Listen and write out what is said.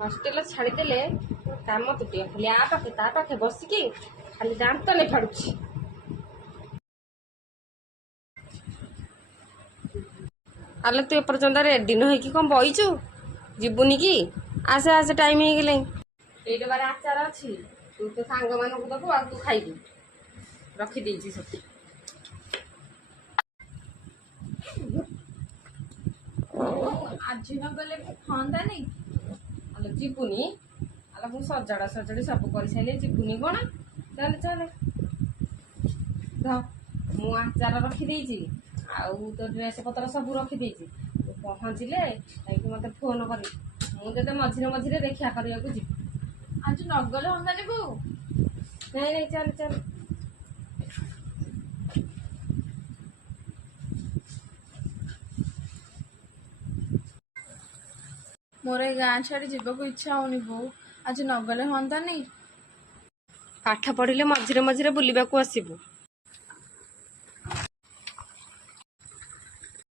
Hostel छाड़देले काम तुटे खाली आ पाखे ता पाखे बसिकी खाली दांत नहीं फाड़ुची। आले तू एपर्यंत रेडी न कि कौन बईचु जीवनी कि आसे आसे टाइम हो गले ये बारे आचार अच्छी तू तो सांग मानक दबु आ तू खाइबू रखी सब आज न गले खांदा नहीं आलो जीवनी आलो मु सजाड़ा सजाड़ी सब कर सारे जीवनी कौन चल चल मु आचार रखी आउ तो ड्रेस पतर सब रखी पहुँचले मत फोन कर मुझे मझे मझे देखा करने को जी आज न गले हम बो नहीं नहीं चल चल मोर गाँ छाड़ी जीवाक इच्छा होनी बो आज न गले हम नहीं पाठ पढ़िले मझे मझे बुलवाक आसबू